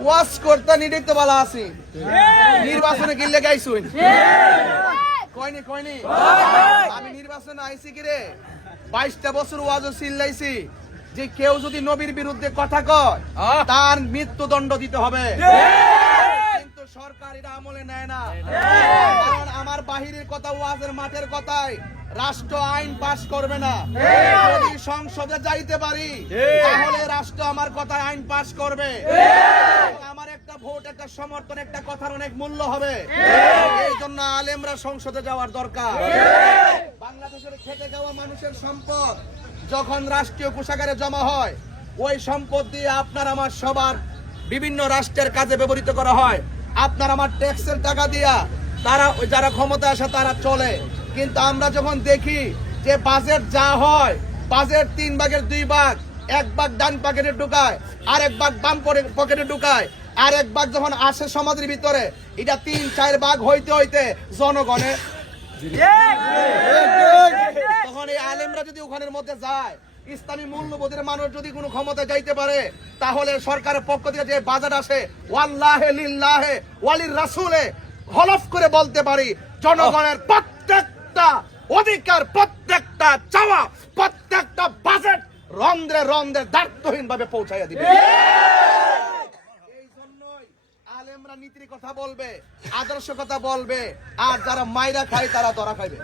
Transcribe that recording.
ওয়াজ করতে নিডিত বলা আছে নির্বাচনে গিল্লে গাইছুন কয়নি কয়নি আমি নির্বাচনে আইছি কি রে 22টা বছর ওয়াজও চিল্লাইছি যে কেউ যদি নবীর বিরুদ্ধে কথা কয় তার মৃত্যুদণ্ড দিতে হবে কিন্তু সরকার এটা আমলে নেয় না কারণ আমার বাহিরের কথা ওয়াজের মাঠের কথায় রাষ্ট্র আইন পাস করবে না যদি সংসদে যাইতে পারি তাহলে রাষ্ট্র আমার কথায় আইন পাস করবে আমার একটা ভোট একটা সমর্থন একটা কথার অনেক মূল্য হবে এই জন্য আলেমরা সংসদে যাওয়ার দরকার বাংলাদেশের খেটে যাওয়া মানুষের সম্পদ যখন রাষ্ট্রীয় কোষাগারে জমা হয় ওই সম্পদ দিয়ে আপনার আমার সবার বিভিন্ন রাষ্ট্রের কাজে ব্যবহৃত করা হয় আপনার আমার ট্যাক্সের টাকা দিয়া তারা যারা ক্ষমতা আসে তারা চলে কিন্তু আমরা যখন দেখি যে বাজেট যা হয় বাজেট 3 ভাগের 2 ভাগ 1 ভাগ ডান পকেটে ঢুকায় আর 1 ভাগ বাম পকেটে ঢুকায় আর 1 ভাগ যখন আসে সমাজের ভিতরে এটা 3-4 ভাগ হইতে হইতে জনগণে তখন এই আলেমরা যদি ওখানের মধ্যে যায় ইসলামী মূল্যবোধের মানুষ যদি কোনো ক্ষমতা যাইতে পারে তাহলে সরকারের পক্ষ থেকে যে বাজেট আসে ওয়াল্লাহে লিল্লাহে ওয়ালির রাসূলে হলফ করে বলতে পারি জনগণের প্রত্যেকটা অধিকার প্রত্যেকটা চাওয়া প্রত্যেকটা বাজেট রন্ধ্রে রন্ধ্রে দায়িত্বহীন ভাবে পৌঁছাইয়া দিবে এই জন্যই আলেমরা নীতির কথা বলবে আদর্শ কথা বলবে আর যারা মাইরা খায় তারা ধরা খাইবে